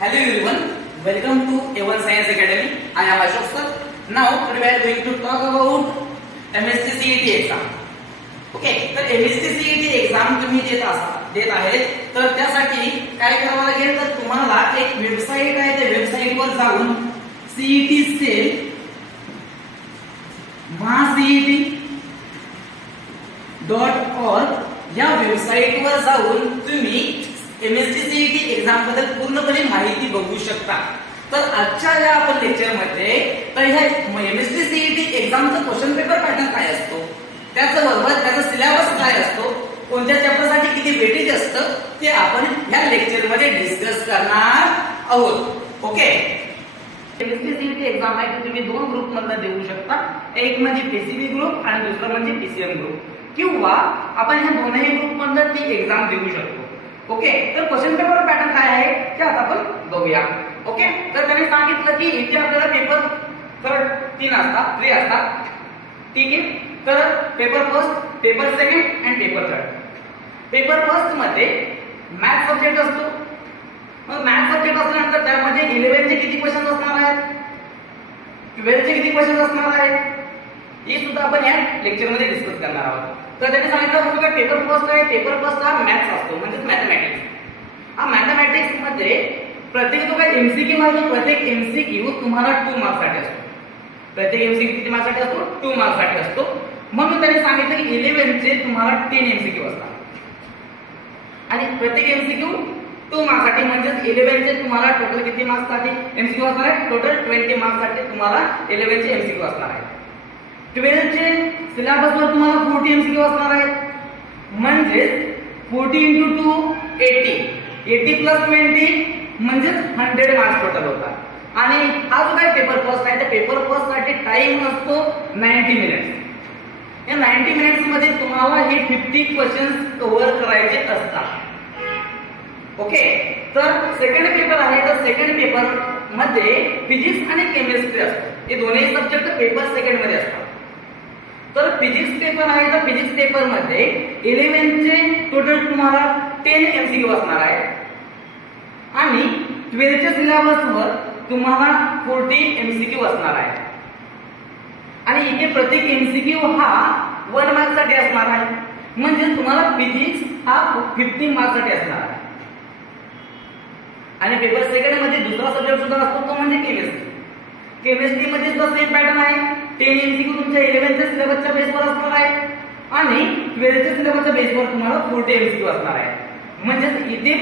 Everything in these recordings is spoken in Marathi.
Hello everyone, welcome to A1 Science Academy. I am Ashok sir. Now we are going to talk about MSc CET exam. Okay, तर MSc CET एक्झाम तुम्ही देत आहे तर त्यासाठी काय करावं लागेल तर तुम्हाला एक वेबसाईट आहे त्या वेबसाईटवर जाऊन CET सेल macet.org या वेबसाईटवर जाऊन तुम्ही MSc CET एक्झाम बद्दल पूर्णपणे माहिती बघू शकता. तर आजच्या या आपण लेक्चर मध्ये तर ह्या MSc CET एक्झामचा क्वेश्चन पेपर पॅटर्न काय असतो, त्याचबरोबर त्याचा सिलेबस काय असतो, कोणत्या चॅप्टर साठी किती वेटेज असतं ते आपण ह्या लेक्चर मध्ये डिस्कस करणार आहोत. ओके, MSc CET एक्झाम आहे ती तुम्ही दोन ग्रुप मधून देऊ शकता. एक म्हणजे PCB ग्रुप आणि दुसरा म्हणजे PCM ग्रुप, किंवा आपण ह्या दोन्ही ग्रुप मधून ती एक्झाम देऊ शकतो. ओके, तर क्वेश्चन पेपर पॅटर्न काय आहे ते आता आपण बघूया. ओके, तर त्यांनी सांगितलं की इथे आपल्याला पेपर तर 3 असतात. ठीक आहे, तर पेपर फर्स्ट, पेपर सेकंड आणि पेपर थर्ड. पेपर फर्स्ट मध्ये मॅथ सब्जेक्ट असतो. मग मॅथ सब्जेक्ट असल्यानंतर त्यामध्ये 11 चे किती क्वेश्चन असणार आहेत, 12 चे किती क्वेश्चन असणार आहेत हे सुद्धा आपण या लेक्चर मध्ये डिस्कस करणार आहोत. तर त्यांनी सांगितलं होतं की पेपर फर्स्ट आहे, पेपर फर्स्ट हा मॅथ्स असतो म्हणजे मॅथमॅटिक्स. हा मॅथमॅटिक्स मध्ये प्रत्येक जो काही एमसीक्यू आहे प्रत्येक एमसीक्यू तुम्हाला 2 मार्क्स साठी असतो. प्रत्येक एमसीक्यू किती मार्क्स साठी असतो, 2 मार्क्स साठी असतो. मग त्यांनी सांगितलं की 11 चे तुम्हाला 10 एमसीक्यू असतात आणि प्रत्येक एमसीक्यू 2 मार्क्स साठी म्हणजे 11 चे तुम्हाला टोटल किती मार्क्स साठी एमसीक्यू असणार आहे, टोटल 20 मार्क्स साठी तुम्हाला 11 चे एमसीक्यू असणार आहे. 12 चे सिलेबस वर तुम्हाला 40 एमसीक्यू असणार आहेत. म्हणजे 40 × 2 80 + 20 म्हणजे 100 मार्क्स टोटल होतात. आणि हा जो काही पेपर फर्स्ट आहे त्या पेपर फर्स्ट साठी टाइम असतो 90 मिनिट्स. या 90 मिनिट्स मध्ये तुम्हाला हे 50 क्वेश्चन्स कव्हर करायचे असतात. ओके, तर सेकंड पेपर आहे तर सेकंड पेपर मध्ये फिजिक्स आणि केमिस्ट्री असतो. हे दोन्ही सब्जेक्ट पेपर सेकंड मध्ये असतात. तर फिजिक्स पेपर आहे तर फिजिक्स पेपर मध्ये 11 चे टोटल तुम्हाला 10 एमसीक्यू असणार आहे आणि 12 च्या सिलेबस वर तुम्हाला 40 एमसीक्यू असणार आहे. आणि इथे प्रत्येक एमसीक्यू हा 1 मार्क्स साठी असणार आहे. म्हणजे तुम्हाला फिजिक्स हा 50 मार्क्स साठी असणार आहे. आणि पेपर सेकंड मध्ये दुसरा सब्जेक्ट सुद्धा असतो तो म्हणजे केमिस्ट्री. केमिस्ट्री मध्ये सुद्धा सेम पॅटर्न आहे. 10 एमसीक्यू तुमच्या 11 च्या सिलेबसच्या बेसवर असणार आहे आणि 12 च्या सिलेबसच्या बेसवर तुम्हाला 40 एमसीक्यू असणार आहे. म्हणजे इथे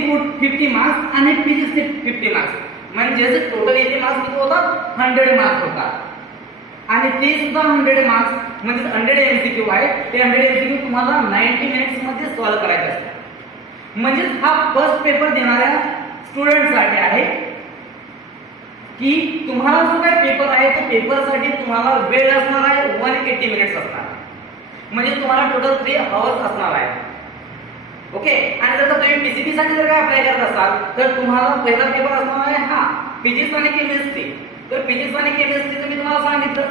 50 मार्क्स आणि फिजिक्सचे 50 मार्क्स म्हणजे टोटल इथे मार्क्स किती होतात, 100 मार्क्स होतात. आणि ते सुद्धा 100 मार्क्स म्हणजे 100 एमसीक्यू आहे. ते 100 एमसीक्यू तुम्हाला 90 मिनिट्स मध्ये सॉल्व्ह करायचे असतात. म्हणजे हा फर्स्ट पेपर देणाऱ्या स्टुडंटसाठी आहे की तुम्हाला जो काही पेपर आहे तो पेपर साठी तुम्हाला वेळ असणार आहे 180 मिनिट्स असणार. म्हणजे तुम्हाला टोटल 3 आवर्स असणार आहे. ओके, आणि जर तुम्ही पीसीबी साठी जर काय अप्लाय करत असाल तर तुम्हाला पहिला पेपर असणार आहे हा फिजिक्स आणि केमिस्ट्री. तर फिजिक्स आणि केमिस्ट्रीचं मी तुम्हाला सांगितलं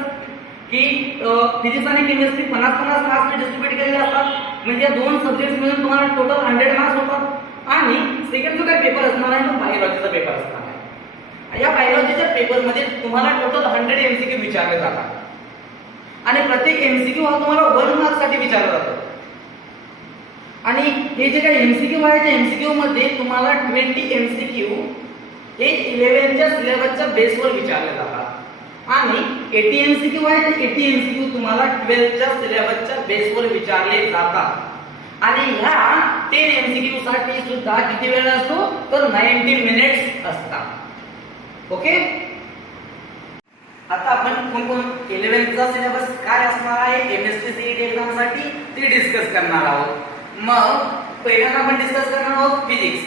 की फिजिक्स आणि केमिस्ट्री 50-50 मार्क्स डिस्ट्रीब्यूट केलेले असतात. म्हणजे दोन सब्जेक्ट मिळून तुम्हाला टोटल 100 मार्क्स होतात. आणि सेकंड जो काही पेपर असणार आहे तो बायोलॉजीचा पेपर असणार आहे. या बायोलॉजीच्या पेपर मध्ये तुम्हाला टोटल 100 एमसीक्यू विचारले जातात आणि प्रत्येक एमसीक्यू हा तुम्हाला 1 मार्क्स साठी विचारला जातो. आणि हे जे काही एमसीक्यू आहे त्या एमसीक्यू मध्ये तुम्हाला 20 एमसीक्यू हे 11 च्या सिलेबसच्या बेसवर विचारले जातात आणि 80 एमसीक्यू आहे तर 80 एमसीक्यू तुम्हाला 12 च्या सिलेबसच्या बेसवर विचारले जातात. आणि ह्या 10 एमसीक्यू साठी सुद्धा किती वेळ असतो तर 90 मिनिट्स असतात. ओके, आता आपण कोण 11 चा सिलेबस काय असणार आहे एमएससी सीईटी एक्झाम साठी ते डिस्कस करणार आहोत. मग पहिल्यांदा आपण डिस्कस करणार आहोत फिजिक्स.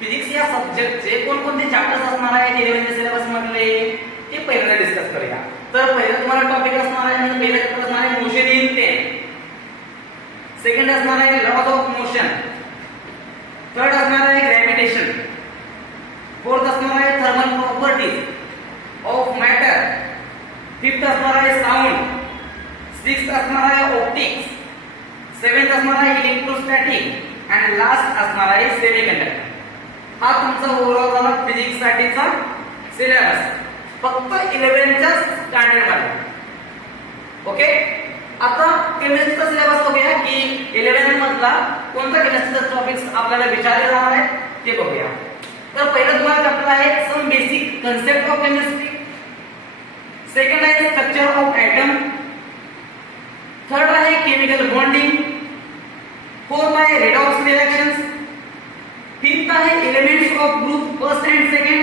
फिजिक्स या सब्जेक्टचे कोणकोणते चॅप्टर्स असणार आहेत 11 च्या सिलेबस मधले ते पहिल्यांदा डिस्कस करूया. तर पहिला तुम्हाला टॉपिक असणार आहे म्हणजे पहिला चॅप्टर असणार आहे मोशन इन टेन. सेकंड असणार आहे लॉज ऑफ मोशन. थर्ड असणार आहे ग्रॅव्हिटेशन. फोर्थ असणार आहे thermal properties of matter. Fifth असणार आहे साऊंड. सिक्स्थ असणार आहे ऑप्टिक्स. सेवेंथ असणार आहे इलेक्ट्रोस्टॅटिक आणि लास्ट असणार आहे सेमीकंडक्टर. हा तुमचा ओव्हरऑल झाला फिजिक्स फिजिक्स साठीचा सिलेबस फक्त 11च्या स्टँडर्ड मध्ये. ओके, आता केमिस्ट्रीचा सिलेबस बघूया की 11 मधला कोणता केमिस्ट्रीचा टॉपिक्स आपल्याला विचारले जाणार आहे ते बघूया. तर पहिला तुम्हाला चॅप्टर आहे some basic concept of chemistry, second आहे स्ट्रक्चर ऑफ एटम, थर्ड आहे केमिकल बॉन्डिंग, फोर्थ आहे रेडॉक्स रिएक्शंस, फिफ्थ आहे elements of group first and second,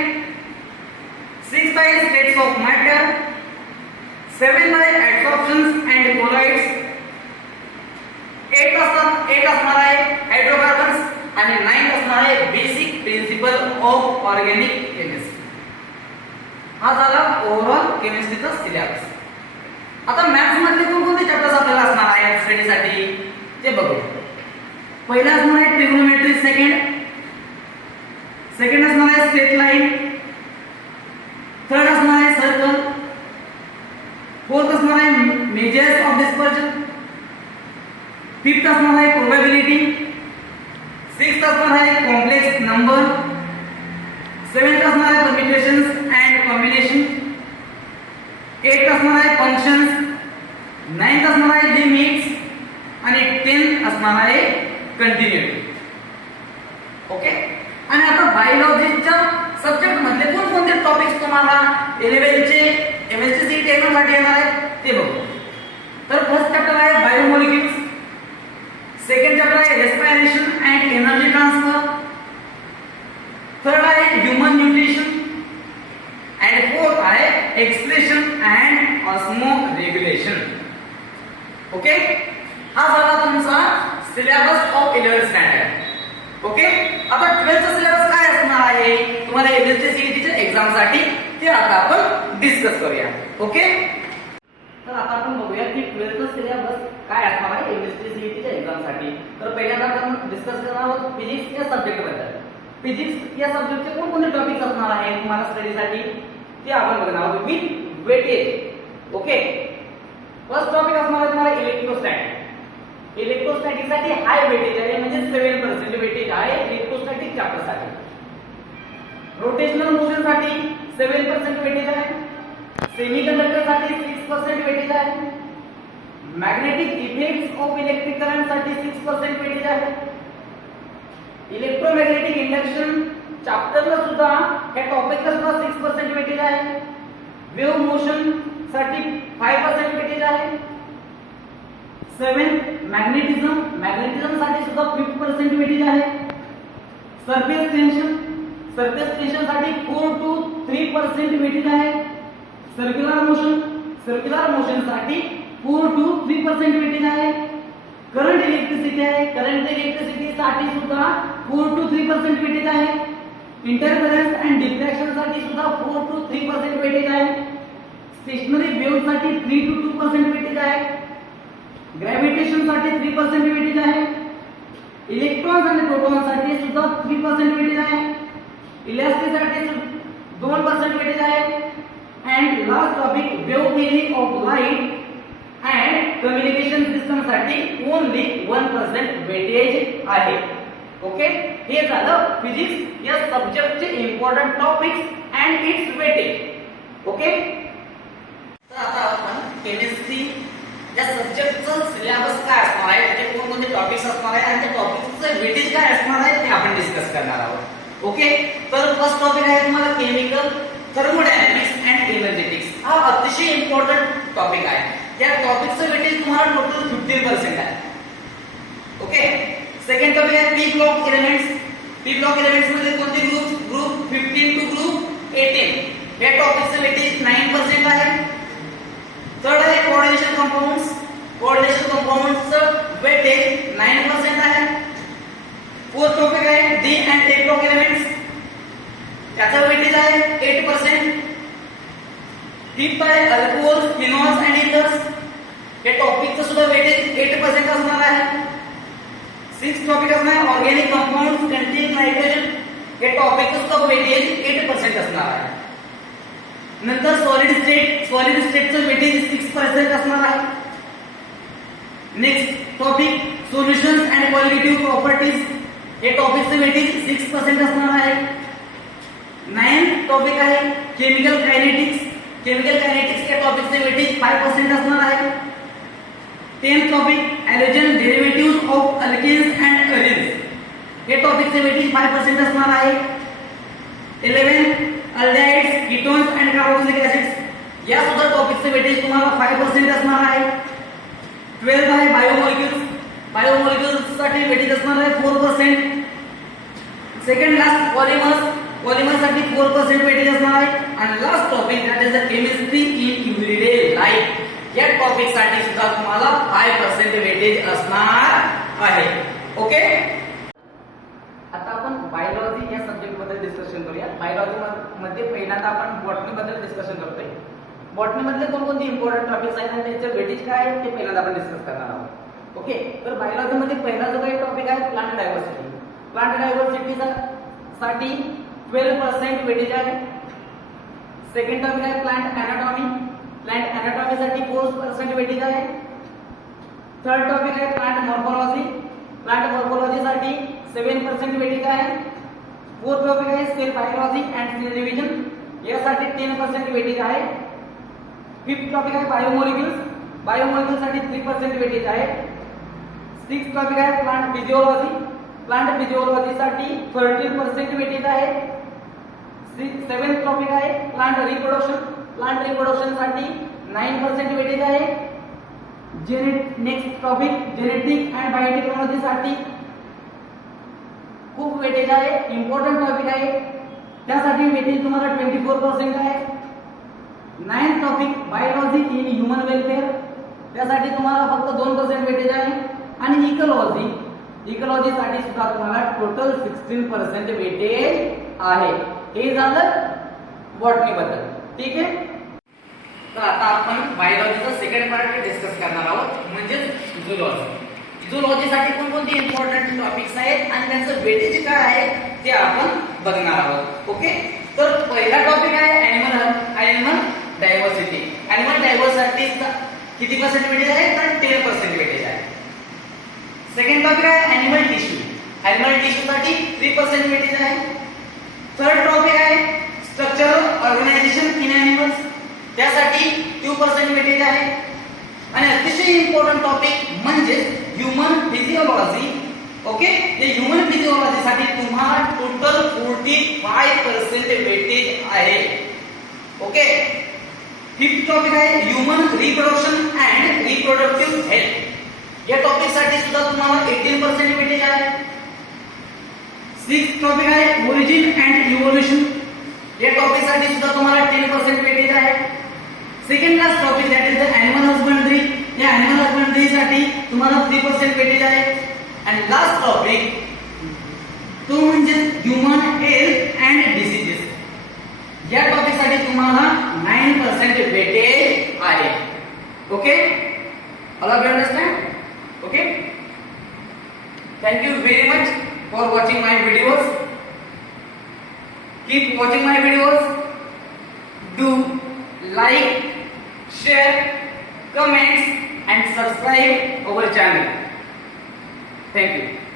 sixth आहे स्टेट्स ऑफ मॅटर, सेवेंथ आहे एडसॉर्प्शन्स एंड कोलॉइड्स, एट असणार आहे हायड्रोकार्बन्स आणि 9 असणार आहे basic principle of organic chemistry. हा झाला ओव्हरऑल केमिस्ट्रीचा सिलेबस. आता मॅथ्स मधले कोणते चॅप्टर्स आपल्याला असणार आहेत स्टडीसाठी ते बघूया. पहिला असणार आहे ट्रिग्नोमेट्री, सेकंड असणार आहे स्ट्रेट लाईन, थर्ड असणार आहे सर्कल, फोर्थ असणार आहे मेजर्स ऑफ डिस्पर्जन, फिफ्थ असणार आहे प्रोबॅबिलिटी, सिक्स्थ असणार आहे कॉम्प्लेक्स नंबर, सेवेंथ असणार आहे परम्युटेशन्स अँड कॉम्बिनेशन, एट असणार आहे फंक्शन्स, नाइन्थ असणार आहे लिमिट्स आणि 10th असणार आहे कंटिन्युटी. ओके, आणि आता बायोलॉजीच्या सब्जेक्ट मधले कोणकोणते टॉपिक्स तुम्हाला 11 चे एमएससी सीईटी एक्झाम साठी येणार आहेत ते बघू. तर फर्स्ट चॅप्टर आहे बायोमॉलिक्युल्स, सेकंड चॅप्टर आहे respiration and energy transfer, third आहे ह्यूमन न्यूट्रिशन अँड फोर्थ आहे expression and osmo regulation. Okay, हा झाला तुमचा syllabus of 11th standard. Okay, आता 12th चा सिलेबस काय असणार आहे तुम्हाला एमएससी सीईटीच्या एक्झाम साठी ते आता आपण डिस्कस करूया. ओके, तर आता आपण बघूया की 12th चा सिलेबस काय असणार आहे एमएससी सीईटीच्या एक्झाम साठी. तर पहिल्यांदा आपण डिस्कस करणार आहोत फिजिक्स या सब्जेक्ट बद्दल. फिजिक्स या सब्जेक्टचे कोणकोणते टॉपिक्स असणार आहेत तुम्हाला स्टडीसाठी ते आपण बघणार आहोत with weightage. Okay, first topic असणार आहे तुम्हाला इलेक्ट्रोस्टॅटिक. इलेक्ट्रोस्टॅटिक साठी हाय वेटेज आहे म्हणजे 7% वेटेज आहे इलेक्ट्रोस्टॅटिक चॅप्टर साठी. रोटेशनल मोशन साठी 7% वेटेज आहे, सेमीकंडक्टर साठी 6% वेटेज आहे, magnetic effects of electric current साठी 6% वेटेज आहे, इलेक्ट्रोमॅग्नेटिक इंडक्शन चॅप्टरला सुद्धा या टॉपिकला सुद्धा 6% वेटेज आहे, वेव्ह मोशन साठी 5% वेटेज आहे, 7 मॅग्नेटिझम साठी सुद्धा 5% वेटेज आहे, सरफेस टेन्शन साठी 4 to 3% वेटेज आहे, सर्क्युलर मोशन साठी 4 to 3% वेटेज आहे, करंट इलेक्ट्रिसिटी साठी सुद्धा 4 to 3% वेटेज आहे, इंटरफेरन्स अँड डिफ्रॅक्शन साठी सुद्धा 4 to 3% वेटेज आहे, स्टेशनरी वेव्ह साठी 3 to 2% वेटेज आहे, ग्रॅव्हिटेशन साठी 3% वेटेज आहे, इलेक्ट्रॉन्स आणि प्रोटॉन साठी सुद्धा 3% वेटेज आहे, इलॅस्टिसिटी 2% वेटेज आहे, and last topic wave theory of light and communication system साठी ओनली 1% वेटेज आहे. ओके, हे झालं फिजिक्स या सब्जेक्टचे important topics and its weightage. Okay, तर आता आपण केमिस्ट्री या सब्जेक्टचं सिलेबस काय असणार आहे, त्याचे कोणकोणते टॉपिक्स असणार आहे आणि त्या टॉपिकचं वेटेज काय असणार आहे ते आपण डिस्कस करणार आहोत. ओके, तर फर्स्ट टॉपिक आहे तुम्हाला केमिकल थर्मोडायनामिक्स अँड एनर्जेटिक्स. हा अतिशय इम्पॉर्टंट टॉपिक आहे. या टॉपिकचं वेटेज तुम्हाला टोटल 15% आहे. ओके, सेकंड टॉपिक आहे पी ब्लॉक एलिमेंट्स मध्ये कोणते ग्रुप 15 to ग्रुप 18. या टॉपिकचं वेटेज 9% आहे. थर्ड आहे कोऑर्डिनेशन कंपाऊंड्सचं वेटेज 9% आहे. फोर्थ टॉपिक आहे D and A block elements, त्याचा वेटेज आहे 8%. फिफ्थ आहे अल्कोहोल्स, फिनॉल्स अँड इथर्स, या टॉपिकचं सुद्धा वेटेज 8% असणार आहे. सिक्स्थ टॉपिक असणार आहे ऑर्गॅनिक कंपाऊंड्स कंटेन नायट्रोजन, या टॉपिकचं सुद्धा वेटेज 8% असणार आहे. नंतर सॉलिड स्टेटचं वेटेज 6% असणार आहे. Next topic solutions and qualitative properties, हे टॉपिकचं वेटेज 6% असणार आहे. 9th टॉपिक आहे केमिकल कायनेटिक्स. केमिकल कायनेटिक्स या टॉपिकचे वेटेज 5% असणार आहे. 10th topic halogen derivatives of alkanes and arenes. हे टॉपिकचे वेटेज 5% असणार आहे. 11th aldehydes, ketones and carboxylic acids या सुद्धा टॉपिकचे वेटेज तुम्हाला 5% असणार आहे. 12th आहे बायोमॉलिक्युल्स. बायोमॉलिक्युल्स साठी वेटेज असणार आहे 4%. Second last polymers. पॉलिमर्स साठी 4% वेटेज असणार आहे. आणि last topic that is the chemistry in everyday life. या टॉपिक साठी सुद्धा तुम्हाला 5% वेटेज असणार आहे. ओके, आता आपण बायोलॉजी या सब्जेक्ट बद्दल डिस्कशन करूया. बायोलॉजी मध्ये पहिल्यांदा आपण बॉटनी बद्दल डिस्कशन करतोय. बॉटनी मधले कोणकोणते इम्पॉर्टंट टॉपिक्स आहेत आणि त्याचे वेटेज काय आहे ते पहिल्यांदा आपण डिस्कस करणार आहोत. ओके, तर बायोलॉजी मध्ये पहिला जो काही टॉपिक आहे प्लांट डायव्हर्सिटी. प्लांट डायव्हर्सिटी साठी 12% वेटेज आहे. सेकंड टॉपिक आहे प्लांट अॅनाटॉमी. प्लांट अॅनाटॉमी साठी 4% वेटेज आहे. थर्ड टॉपिक आहे प्लांट मॉर्फोलॉजी. प्लांट मॉर्फोलॉजी साठी 7% वेटेज आहे. फोर्थ टॉपिक आहे cell biology and cell division. यासाठी 10% वेटेज आहे. फिफ्थ टॉपिक आहे बायोमॉलिक्युल्स. बायोमॉलिक्युल्स साठी 3% वेटेज आहे. सिक्स्थ टॉपिक आहे प्लांट फिजिओलॉजी. प्लांट फिजिओलॉजी साठी 13% वेटेज आहे. सेवेंथ टॉपिक आहे प्लांट रिप्रोडक्शन. प्लांट रिप्रोडक्शन साठी 9% वेटेज आहे. Next topic genetic and biotechnology साठी खूप वेटेज आहे. इम्पॉर्टंट टॉपिक आहे, त्यासाठी वेटेज तुम्हाला 24% आहे. 9th topic biology in human welfare. त्यासाठी तुम्हाला फक्त 2% वेटेज आहे. आणि इकोलॉजी. इकोलॉजी साठी सुद्धा तुम्हाला टोटल 16% वेटेज आहे. हे झालं बॉटनी बद्दल. ठीक आहे, तर आता आपण बायोलॉजीचा सेकंड पार्ट डिस्कस करणार आहोत म्हणजे झूलॉजी. झूलॉजी साठी कोणकोणते इम्पॉर्टंट टॉपिक्स आहेत आणि त्यांचं वेटेज काय आहे ते आपण बघणार आहोत. ओके, तर पहिला टॉपिक आहे ॲनिमल डायव्हर्सिटी. ॲनिमल डायव्हर्सिटी किती पर्सेंट वेटेज आहे तर 10% वेटेज आहे. सेकंड टॉपिक आहे ॲनिमल टिश्यू. ॲनिमल टिश्यू साठी 3% वेटेज आहे. थर्ड टॉपिक आहे स्ट्रक्चरल ऑर्गनायझेशन इन ॲनिमल्स. त्यासाठी 2% वेटेज आहे. आणि अतिशय इम्पॉर्टंट टॉपिक म्हणजे ह्यूमन फिजिओलॉजी. ओके, हे ह्यूमन फिजिओलॉजी साठी तुम्हाला टोटल 45% वेटेज आहे. ओके, फिफ्थ टॉपिक आहे human reproduction and reproductive health. या टॉपिक साठी सुद्धा तुम्हाला 18% वेटेज आहे. सिक्स्थ टॉपिक आहे ओरिजिन अँड इव्होल्यूशन. या टॉपिक साठी सुद्धा तुम्हाला 10% वेटेज आहे. Second last topic that is the animal husbandry. या ॲनिमल हजबंड्री साठी तुम्हाला 3% वेटेज आहे. आणि लास्ट टॉपिक तो म्हणजे ह्यूमन हेल्थ अँड डिसीजेस. या टॉपिक साठी तुम्हाला 9% वेटेज आहे. Okay, all of you understand. Okay, thank you very much for watching my videos. Keep watching my videos. Do like, share, comments and subscribe our channel. Thank you.